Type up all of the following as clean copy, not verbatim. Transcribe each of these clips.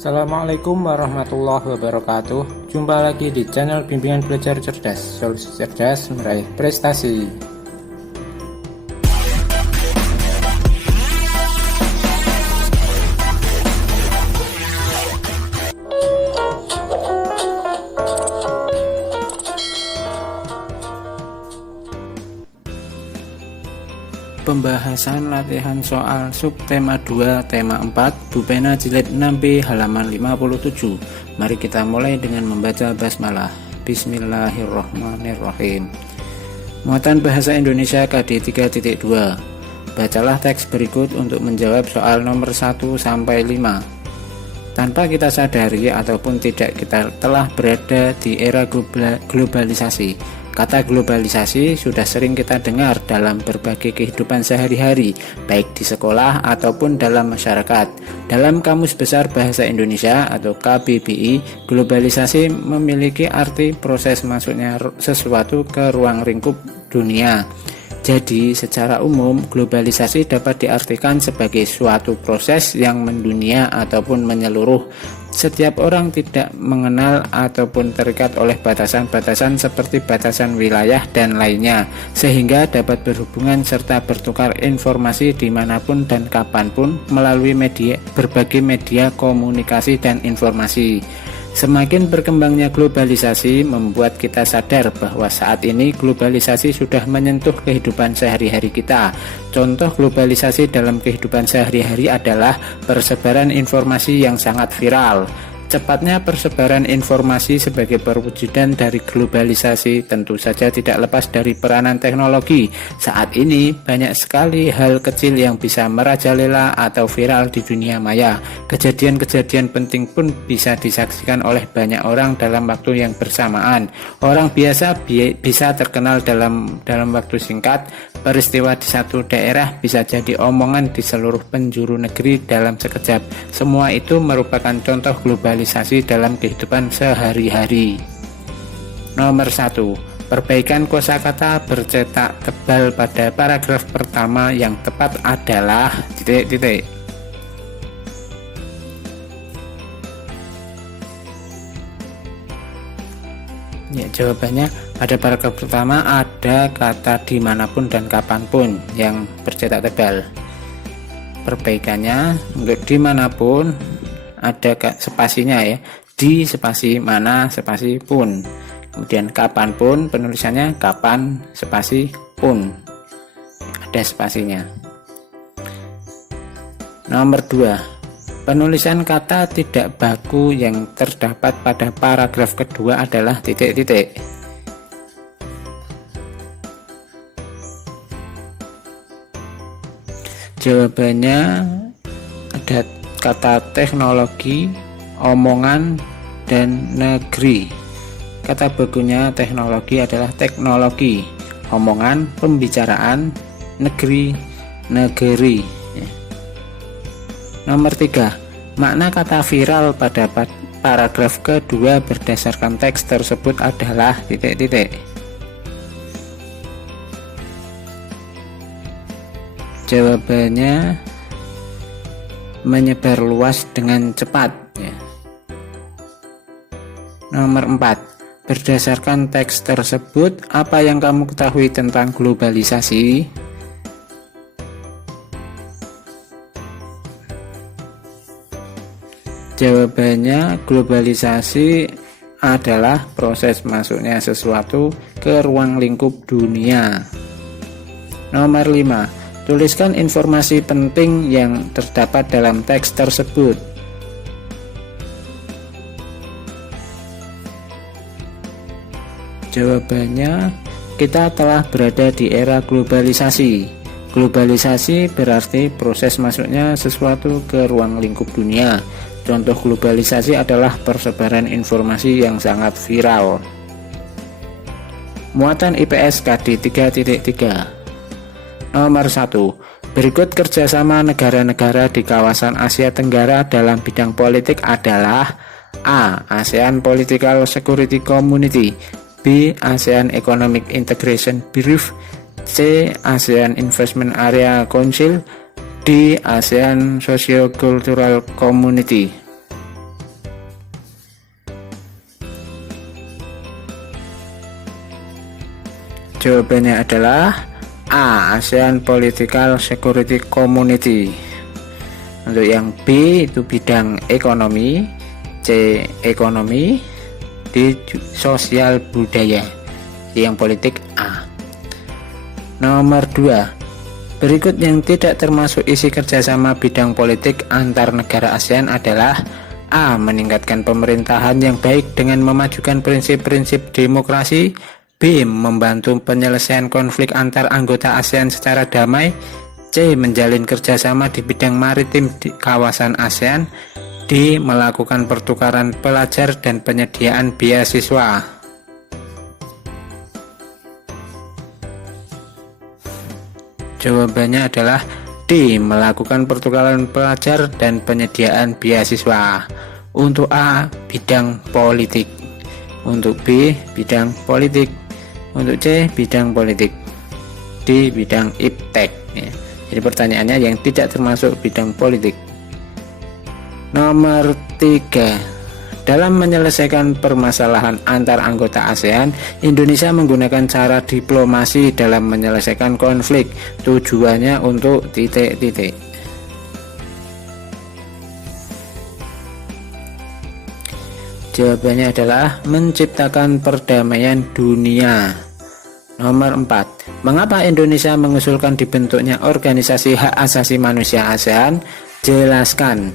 Assalamualaikum warahmatullahi wabarakatuh. Jumpa lagi di channel Bimbingan Belajar Cerdas, solusi cerdas meraih prestasi. Pembahasan latihan soal subtema 2 tema 4 Bupena jilid 6B halaman 57. Mari kita mulai dengan membaca basmalah. Bismillahirrahmanirrahim. Muatan bahasa Indonesia KD 3.2. Bacalah teks berikut untuk menjawab soal nomor 1 sampai 5. Tanpa kita sadari ataupun tidak, kita telah berada di era globalisasi. Kata globalisasi sudah sering kita dengar dalam berbagai kehidupan sehari-hari, baik di sekolah ataupun dalam masyarakat. Dalam Kamus Besar Bahasa Indonesia atau KBBI, globalisasi memiliki arti proses masuknya sesuatu ke ruang lingkup dunia. Jadi, secara umum, globalisasi dapat diartikan sebagai suatu proses yang mendunia ataupun menyeluruh. Setiap orang tidak mengenal ataupun terikat oleh batasan-batasan seperti batasan wilayah dan lainnya, sehingga dapat berhubungan serta bertukar informasi dimanapun dan kapanpun melalui berbagai media komunikasi dan informasi. Semakin berkembangnya globalisasi membuat kita sadar bahwa saat ini globalisasi sudah menyentuh kehidupan sehari-hari kita. Contoh globalisasi dalam kehidupan sehari-hari adalah persebaran informasi yang sangat viral. Cepatnya persebaran informasi sebagai perwujudan dari globalisasi tentu saja tidak lepas dari peranan teknologi. Saat ini banyak sekali hal kecil yang bisa merajalela atau viral di dunia maya. Kejadian-kejadian penting pun bisa disaksikan oleh banyak orang dalam waktu yang bersamaan. Orang biasa bisa terkenal dalam waktu singkat. Peristiwa di satu daerah bisa jadi omongan di seluruh penjuru negeri dalam sekejap. Semua itu merupakan contoh globalisasi dalam kehidupan sehari-hari. Nomor 1. Perbaikan kosakata bercetak tebal pada paragraf pertama yang tepat adalah titik-titik. Ya, jawabannya pada paragraf pertama ada kata dimanapun dan kapanpun yang bercetak tebal. Perbaikannya untuk dimanapun ada spasinya ya, di spasi mana spasi pun. Kemudian kapanpun penulisannya kapan spasi pun, ada spasinya. Nomor 2. Penulisan kata tidak baku yang terdapat pada paragraf kedua adalah titik-titik. Jawabannya ada kata teknologi, omongan, dan negeri. Kata bakunya teknologi adalah teknologi, omongan, pembicaraan, negeri, negeri. Nomor 3. Makna kata viral pada paragraf kedua berdasarkan teks tersebut adalah titik-titik. Jawabannya menyebar luas dengan cepat ya. Nomor 4. Berdasarkan teks tersebut, apa yang kamu ketahui tentang globalisasi? Jawabannya globalisasi adalah proses masuknya sesuatu ke ruang lingkup dunia. Nomor 5. Tuliskan informasi penting yang terdapat dalam teks tersebut. Jawabannya, kita telah berada di era globalisasi. Globalisasi berarti proses masuknya sesuatu ke ruang lingkup dunia. Contoh globalisasi adalah persebaran informasi yang sangat viral. Muatan IPS KD 3.3. Nomor 1. Berikut kerjasama negara-negara di kawasan Asia Tenggara dalam bidang politik adalah A. ASEAN Political Security Community, B. ASEAN Economic Integration Brief, C. ASEAN Investment Area Council, di ASEAN Socio-Cultural Community. Jawabannya adalah A. ASEAN Political Security Community. Untuk yang B itu bidang ekonomi, C ekonomi, D sosial budaya. Yang politik A. Nomor 2. Berikut yang tidak termasuk isi kerjasama bidang politik antar negara ASEAN adalah A. Meningkatkan pemerintahan yang baik dengan memajukan prinsip-prinsip demokrasi. B. Membantu penyelesaian konflik antar anggota ASEAN secara damai. C. Menjalin kerjasama di bidang maritim di kawasan ASEAN. D. Melakukan pertukaran pelajar dan penyediaan beasiswa. Jawabannya adalah D. Melakukan pertukaran pelajar dan penyediaan beasiswa. Untuk A. Bidang politik. Untuk B. Bidang politik. Untuk C. Bidang politik. D. Bidang iptek. Jadi pertanyaannya yang tidak termasuk bidang politik. Nomor 3. Dalam menyelesaikan permasalahan antar anggota ASEAN, Indonesia menggunakan cara diplomasi dalam menyelesaikan konflik. Tujuannya untuk titik-titik. Jawabannya adalah menciptakan perdamaian dunia. Nomor 4. Mengapa Indonesia mengusulkan dibentuknya Organisasi Hak Asasi Manusia ASEAN? Jelaskan.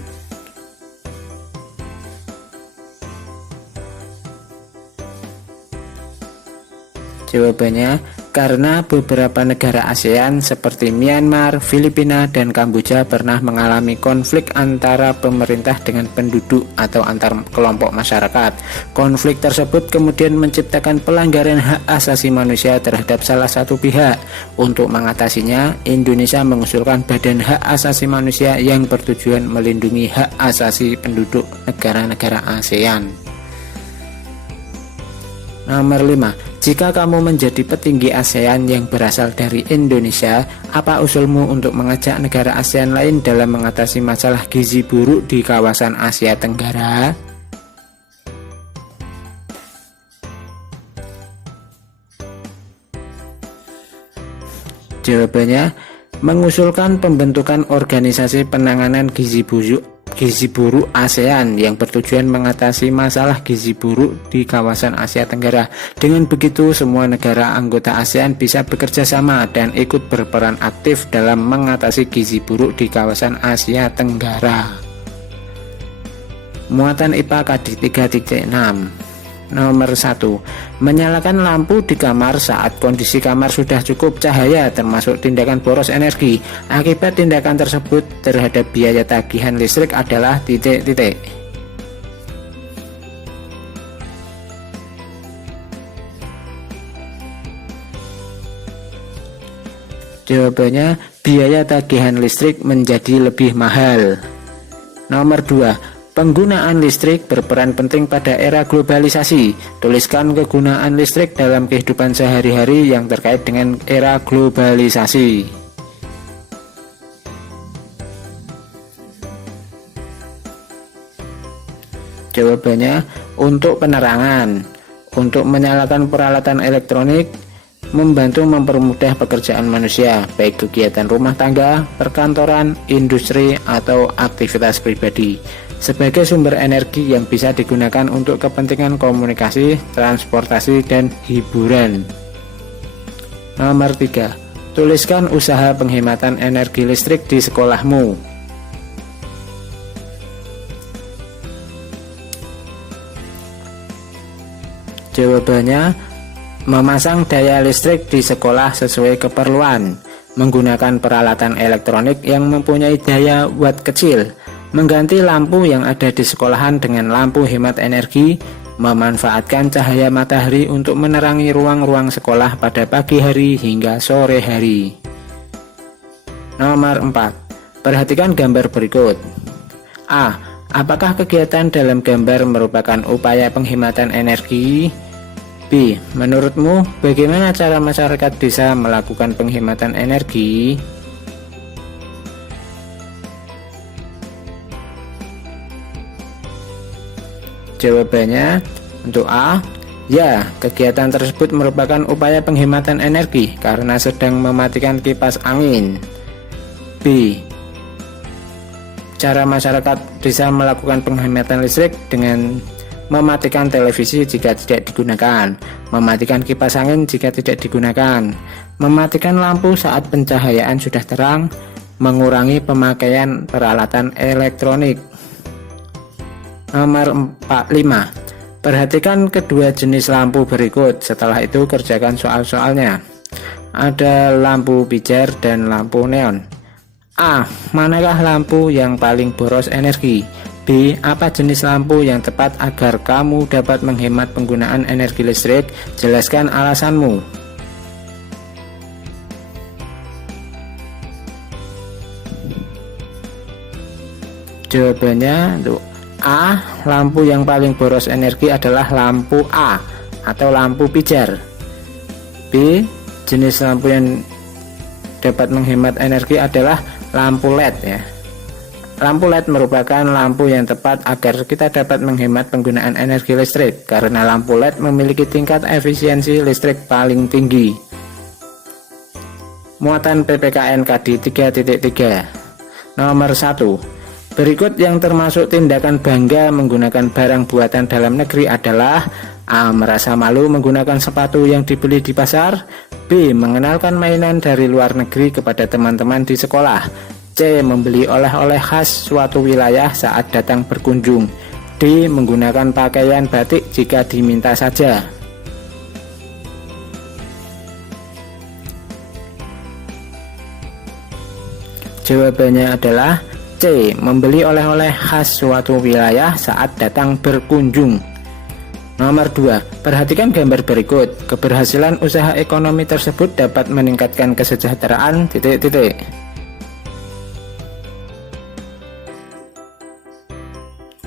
Jawabannya, karena beberapa negara ASEAN seperti Myanmar, Filipina, dan Kamboja pernah mengalami konflik antara pemerintah dengan penduduk atau antar kelompok masyarakat. Konflik tersebut kemudian menciptakan pelanggaran hak asasi manusia terhadap salah satu pihak. Untuk mengatasinya, Indonesia mengusulkan Badan Hak Asasi Manusia yang bertujuan melindungi hak asasi penduduk negara-negara ASEAN. Nomor 5. Jika kamu menjadi petinggi ASEAN yang berasal dari Indonesia, apa usulmu untuk mengajak negara ASEAN lain dalam mengatasi masalah gizi buruk di kawasan Asia Tenggara? Jawabannya, mengusulkan pembentukan organisasi penanganan gizi buruk ASEAN yang bertujuan mengatasi masalah gizi buruk di kawasan Asia Tenggara. Dengan begitu, semua negara anggota ASEAN bisa bekerja sama dan ikut berperan aktif dalam mengatasi gizi buruk di kawasan Asia Tenggara. Muatan IPA KD 3.6. Nomor 1. Menyalakan lampu di kamar saat kondisi kamar sudah cukup cahaya termasuk tindakan boros energi. Akibat tindakan tersebut terhadap biaya tagihan listrik adalah titik-titik. Jawabannya, biaya tagihan listrik menjadi lebih mahal. Nomor 2. Penggunaan listrik berperan penting pada era globalisasi. Tuliskan kegunaan listrik dalam kehidupan sehari-hari yang terkait dengan era globalisasi. Jawabannya, untuk penerangan, untuk menyalakan peralatan elektronik, membantu mempermudah pekerjaan manusia, baik kegiatan rumah tangga, perkantoran, industri, atau aktivitas pribadi. Sebagai sumber energi yang bisa digunakan untuk kepentingan komunikasi, transportasi, dan hiburan. Nomor 3. Tuliskan usaha penghematan energi listrik di sekolahmu. Jawabannya, memasang daya listrik di sekolah sesuai keperluan, menggunakan peralatan elektronik yang mempunyai daya watt kecil, mengganti lampu yang ada di sekolahan dengan lampu hemat energi, memanfaatkan cahaya matahari untuk menerangi ruang-ruang sekolah pada pagi hari hingga sore hari. Nomor 4. Perhatikan gambar berikut. A. Apakah kegiatan dalam gambar merupakan upaya penghematan energi? B. Menurutmu, bagaimana cara masyarakat desa melakukan penghematan energi? Jawabannya, untuk A. Ya, kegiatan tersebut merupakan upaya penghematan energi karena sedang mematikan kipas angin. B. Cara masyarakat desa melakukan penghematan listrik dengan mematikan televisi jika tidak digunakan, mematikan kipas angin jika tidak digunakan, mematikan lampu saat pencahayaan sudah terang, mengurangi pemakaian peralatan elektronik. Nomor 5. Perhatikan kedua jenis lampu berikut, setelah itu kerjakan soal-soalnya. Ada lampu pijar dan lampu neon. A. Manakah lampu yang paling boros energi? B. Apa jenis lampu yang tepat agar kamu dapat menghemat penggunaan energi listrik? Jelaskan alasanmu. Jawabannya untuk A. Lampu yang paling boros energi adalah lampu A atau lampu pijar. B. Jenis lampu yang dapat menghemat energi adalah lampu LED ya. Lampu LED merupakan lampu yang tepat agar kita dapat menghemat penggunaan energi listrik karena lampu LED memiliki tingkat efisiensi listrik paling tinggi. Muatan PPKN KD 3.3. Nomor 1. Berikut yang termasuk tindakan bangga menggunakan barang buatan dalam negeri adalah A. Merasa malu menggunakan sepatu yang dibeli di pasar. B. Mengenalkan mainan dari luar negeri kepada teman-teman di sekolah. C. Membeli oleh-oleh khas suatu wilayah saat datang berkunjung. D. Menggunakan pakaian batik jika diminta saja. Jawabannya adalah C. Membeli oleh-oleh khas suatu wilayah saat datang berkunjung. Nomor 2. Perhatikan gambar berikut. Keberhasilan usaha ekonomi tersebut dapat meningkatkan kesejahteraan ...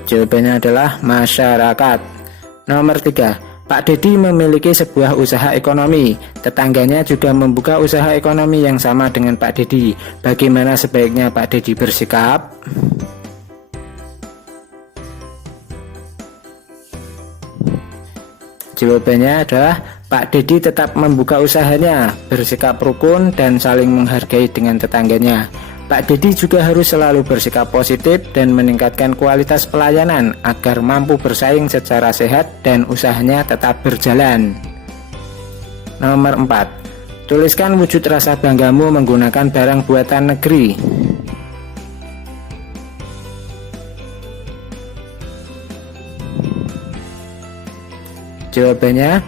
Jawabannya adalah masyarakat. Nomor 3. Pak Dedi memiliki sebuah usaha ekonomi. Tetangganya juga membuka usaha ekonomi yang sama dengan Pak Dedi. Bagaimana sebaiknya Pak Dedi bersikap? Jawabannya adalah Pak Dedi tetap membuka usahanya, bersikap rukun dan saling menghargai dengan tetangganya. Pak Dedi juga harus selalu bersikap positif dan meningkatkan kualitas pelayanan agar mampu bersaing secara sehat dan usahanya tetap berjalan. Nomor 4. Tuliskan wujud rasa banggamu menggunakan barang buatan negeri. Jawabannya,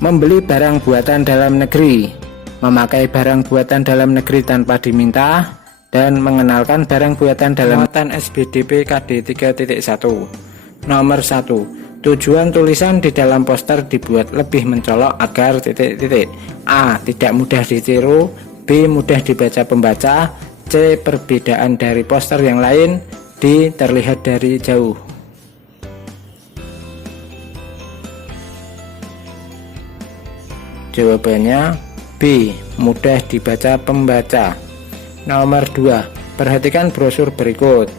membeli barang buatan dalam negeri, memakai barang buatan dalam negeri tanpa diminta, dan mengenalkan barang buatan dalam muatan SBDP KD 3.1. Nomor 1. Tujuan tulisan di dalam poster dibuat lebih mencolok agar ... A. Tidak mudah ditiru. B. Mudah dibaca pembaca. C. Perbedaan dari poster yang lain. D. Terlihat dari jauh. Jawabannya B. Mudah dibaca pembaca. Nomor 2. Perhatikan brosur berikut.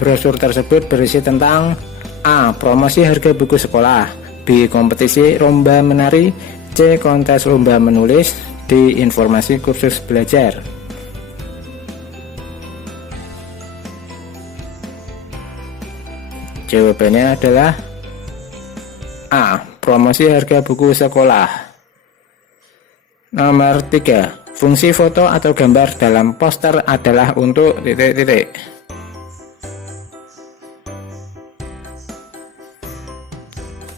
Brosur tersebut berisi tentang A. Promosi harga buku sekolah. B. Kompetisi lomba menari. C. Kontes lomba menulis. D. Informasi kursus belajar. Jawabannya adalah A. Promosi harga buku sekolah. Nomor 3. Fungsi foto atau gambar dalam poster adalah untuk ...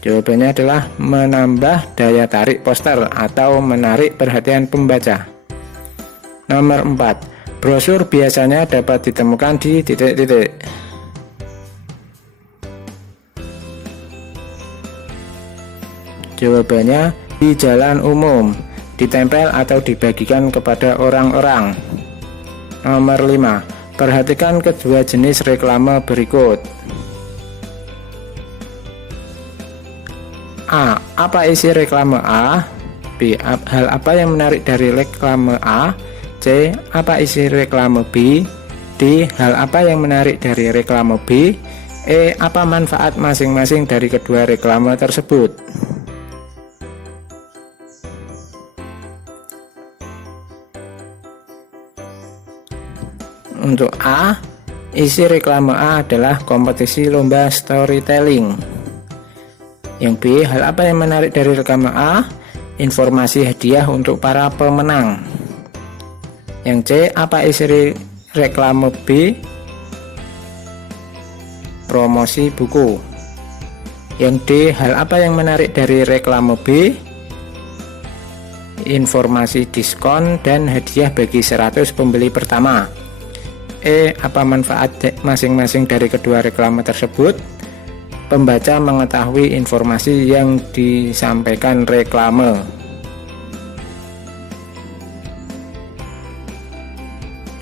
Jawabannya adalah menambah daya tarik poster atau menarik perhatian pembaca. Nomor 4. Brosur biasanya dapat ditemukan di ... Jawabannya di jalan umum, ditempel atau dibagikan kepada orang-orang. Nomor 5. Perhatikan kedua jenis reklame berikut. A. Apa isi reklame A? B. Hal apa yang menarik dari reklame A? C. Apa isi reklame B? D. Hal apa yang menarik dari reklame B? E. Apa manfaat masing-masing dari kedua reklame tersebut? Untuk A, isi reklame A adalah kompetisi lomba storytelling. Yang B, hal apa yang menarik dari reklame A? Informasi hadiah untuk para pemenang. Yang C, apa isi reklame B? Promosi buku. Yang D, hal apa yang menarik dari reklame B? Informasi diskon dan hadiah bagi 100 pembeli pertama. E, apa manfaat masing-masing dari kedua reklame tersebut? Pembaca mengetahui informasi yang disampaikan reklame.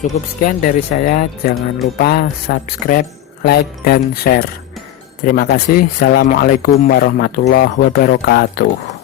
Cukup sekian dari saya, jangan lupa subscribe, like, dan share. Terima kasih. Assalamualaikum warahmatullahi wabarakatuh.